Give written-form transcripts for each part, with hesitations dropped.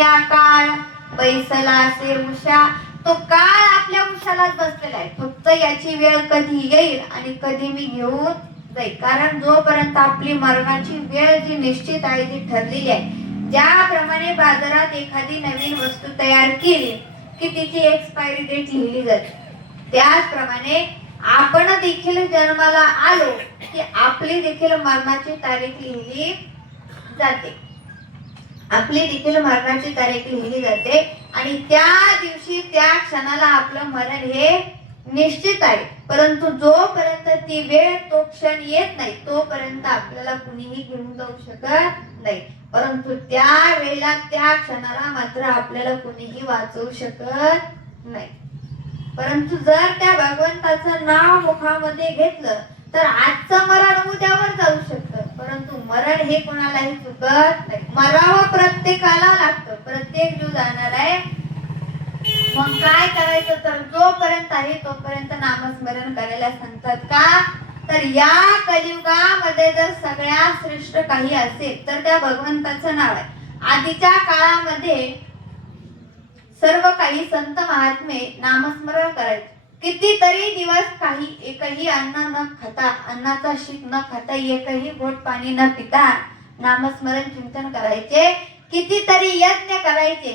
बसल्या काळ बैसला असे उषा. तो काळ आपल्या उशालाच बसलेला आहे. फक्त याची वेळ कधी येईल आणि कधी मी घेऊन जाईल. कारण जोपर्यंत आपली मरणाची वेळ जी निश्चित आहे, जी ठरलेली आहे, ज्याप्रमाणे बाजारात एखादी नवीन वस्तू तयार केली की तिची एक्सपायरी डेट लिहिली जाते, त्याचप्रमाणे आपण देखील जन्माला आलो की आपली देखील मरणाची तारीख लिहिली जाते. आपली देखील मरणाची तारीख लिहिली जाते आणि त्या दिवशी त्या क्षणाला आपलं मरण हे निश्चित आहे. परंतु जोपर्यंत ती वेळ तो क्षण येत नाही तोपर्यंत आपल्याला कुणीही घेऊन जाऊ शकत नाही. परंतु त्या वेळेला त्या क्षणाला मात्र आपल्याला कुणीही वाचवू शकत नाही. परंतु जर त्या भगवंताचं नाव मुखामध्ये घेतलं तर आजचं मरण उद्यावर जाऊ शकतं, परंतु मरण हे कोणालाही चुकत नाही. मरावं प्रत्येकाला लागतं, प्रत्येक जीव जाणार आहे. मग काय करायचं तर जोपर्यंत आहे तोपर्यंत नामस्मरण करायला सांगतात. का तर या कलियुगामध्ये जर सगळ्यात श्रेष्ठ काही असेल तर त्या भगवंताचं नाव आहे. आधीच्या काळामध्ये सर्व काही संत महात्मे नामस्मरण करायचे. कितीतरी दिवस काही एकही अन्न न खाता, अन्नाचा शीत न खाता, एकही घोट पाणी न पिता नामस्मरण चिंतन करायचे. कितीतरी यज्ञ करायचे.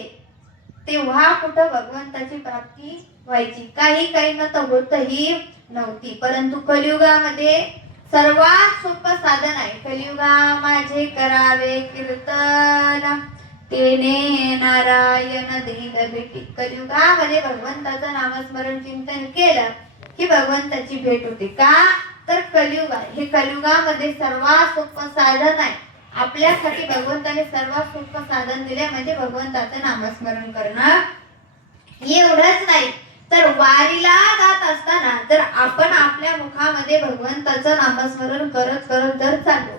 तेव्हा कुठं भगवंताची प्राप्ती व्हायची. काही न तर होतही नव्हती. परंतु कलियुगामध्ये सर्वात सोपं साधन आहे. कलियुगा माझे करावे कीर्तन तेने नारायण दीन भेटी. कलियुगामध्ये भगवंताचं नामस्मरण चिंतन केलं की भगवंताची भेट होते. का तर कलियुग आहे, हे कलियुगामध्ये सर्वात सोपं साधन आहे. आपल्यासाठी भगवंताने सर्वात सोपं साधन दिले म्हणजे भगवंताचं नामस्मरण करणं. एवढंच नाही तर वारीला जात असताना जर आपण आपल्या मुखामध्ये भगवंताचं नामस्मरण करत करत जर चाललो,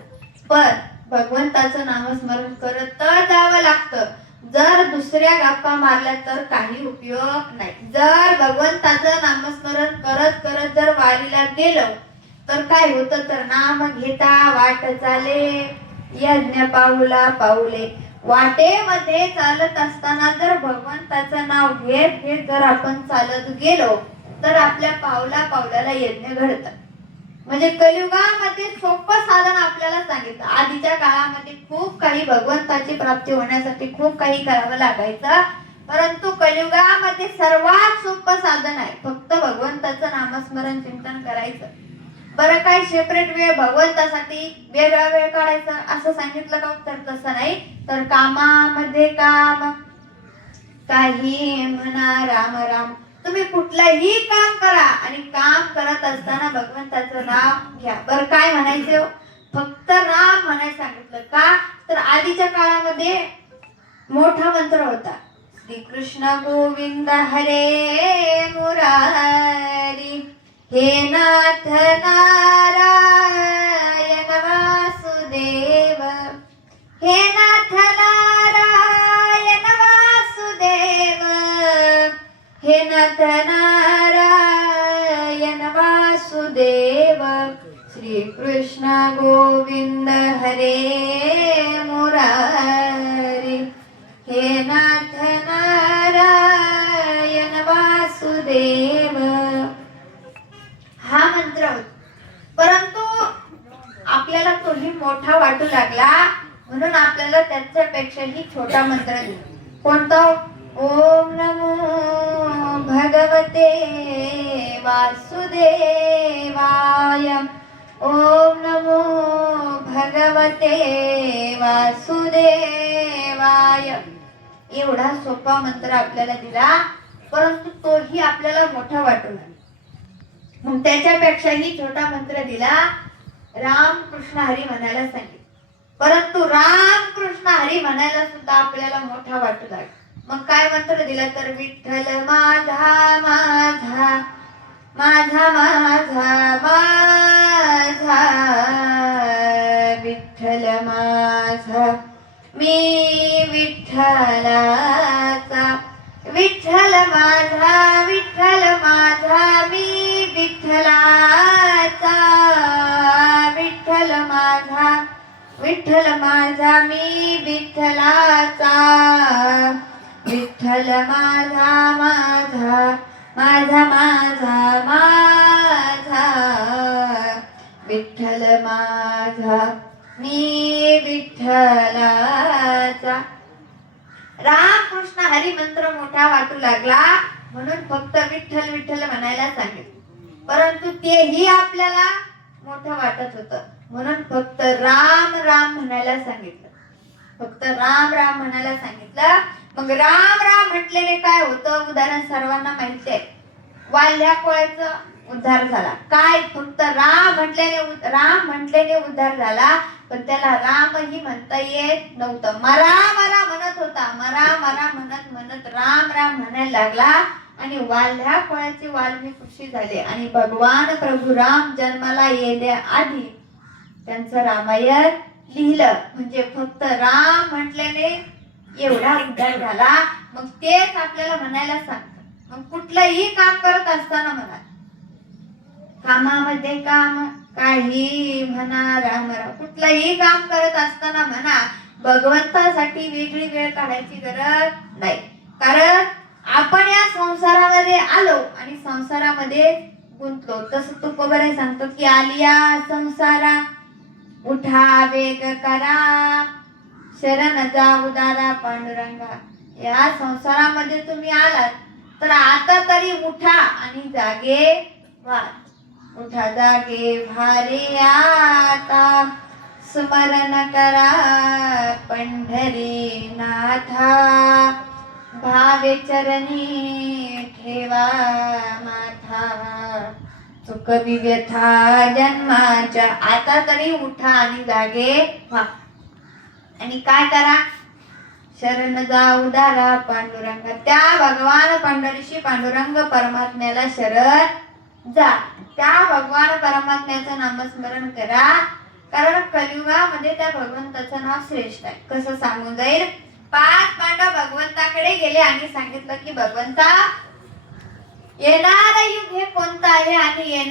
पण भगवंताचं नामस्मरण करत तर जावं लागतं. जर दुसऱ्या गप्पा मारल्या तर काही उपयोग नाही. जर भगवंताचं नामस्मरण करत करत जर वारीला गेलो तर काय होतं तर नाम घेता वाट चाले यज्ञ पाऊला पाऊले. वाटेमध्ये चालत असताना जर भगवंताचं नाव घेत घेत जर आपण चालत गेलो तर आपल्या पावला पावलाला यज्ञ घडतात. म्हणजे कलियुगामध्ये सोपं साधन आपल्याला सांगितलं. आधीच्या काळामध्ये खूप काही भगवंताची प्राप्ती होण्यासाठी खूप काही करावं लागायचं, परंतु कलियुगामध्ये सर्वात सोपं साधन आहे फक्त भगवंताचं नामस्मरण चिंतन करायचं. बरं काय सेपरेट वेळ भगवंतासाठी वेगळा वेळ काढायचा असं सांगितलं का? तर तसं नाही. तर कामामध्ये काम काही म्हणा राम राम. तुम्ही कुठलंही काम करा आणि काम करत असताना भगवंताचं नाव घ्या. बरं काय म्हणायचं? फक्त राम म्हणायला सांगितलं. का तर आधीच्या काळामध्ये मोठा मंत्र होता, श्री कृष्ण गोविंद हरे मुरारी, हे नाथ नारायण वासुदेव, हे नाथ नारायण वासुदेव, हे नाथ नारायण वासुदेव, श्री कृष्ण गोविंद हरे मुरारी, हे नाथ नारायण वासुदेव. हा मंत्र होता. परंतु आपल्याला तोही मोठा वाटू लागला म्हणून आपल्याला त्याच्यापेक्षाही छोटा मंत्र दिला. कोणता? ओम नमो भगवते वासुदेवाय, ओम नमो भगवते वासुदेवाय. एवढा सोपा मंत्र आपल्याला दिला, परंतु तोही आपल्याला मोठा वाटू लागला. मग त्याच्यापेक्षाही छोटा मंत्र दिला, राम कृष्ण हरी म्हणायला सांगितलं. परंतु राम कृष्ण हरी म्हणायला सुद्धा आपल्याला मोठा वाटू लागला. मग काय मंत्र दिला तर विठ्ठल माझा माझा माझा माझा माझा, विठ्ठल माझा मी विठ्ठलाचा, विठ्ठल माझा विठ्ठल माझा मी विठ्ठलाचा, विठ्ठल माझा विठ्ठल माझा मी विठ्ठलाचा. विठ्ठल माझा माझा माझा माझा माझा विठ्ठल माझा मी विठ्ठलाचा. रामकृष्ण हरी मंत्र मोठा वाटू लागला म्हणून फक्त विठ्ठल विठ्ठल म्हणायला सांगितलं, परंतु तेही आपल्याला मोठं वाटत होतं म्हणून फक्त राम राम म्हणायला सांगितलं, फक्त राम राम म्हणायला सांगितलं. मग राम राम म्हटलेले काय होतं उदाहरण सर्वांना माहिती आहे. वाल्ह्या कोळ्याचा उद्धार झाला. काय फक्त राम म्हटल्याने उद्धार झाला, पण त्याला रामही म्हणता येत नव्हतं. मरा मरा म्हणत होता. मरा मरा म्हणत म्हणत राम राम म्हणायला लागला आणि वाल्ह्या कोळ्याचे वाल्मिक ऋषी झाले आणि भगवान प्रभू राम जन्माला येण्याआधी त्यांचं रामायण लिहिलं. म्हणजे फक्त राम म्हटल्याने एवढा उद्धार झाला. मग तेच आपल्याला म्हणायला सांगतात. मग कुठलंही काम करत असताना म्हणा, कामामध्ये काम काही म्हणा राम राम, कुठलंही काम करत असताना म्हणा भगवंतासाठी वेगळी वेळ काढायची गरज नाही. कारण आपण या संसारामध्ये आलो आणि संसारामध्ये गुंतलो. तसं तुकोबराय सांगतात की आलिया संसारा उठा वेग करा शरण जाऊ दारा पांडुरंगा. या संसारामध्ये तुम्ही आलात तर आता तरी उठा आणि जागे व्हा. उठा जागे भारे आता स्मरण करा पंढरी नाथा भावे चरणी ठेवा माथा चुकवी व्यथा जन्माच्या. आता तरी उठा आणि जागे व्हा आणि काय करा, शरण जाऊ दारा पांडुरंग. त्या भगवान पंढरीशी पांडुरंग परमात्म्याला शरण जा. त्या भगवान परमात्म्याचं नामस्मरण करा. कारण कलियुगामध्ये त्या भगवंताचं नाव श्रेष्ठ आहे. कसं सांगून जाईल. 5 पांडव भगवंताकडे गेले आणि सांगितलं की भगवंता येणारं युग हे कोणतं आहे आणि येणार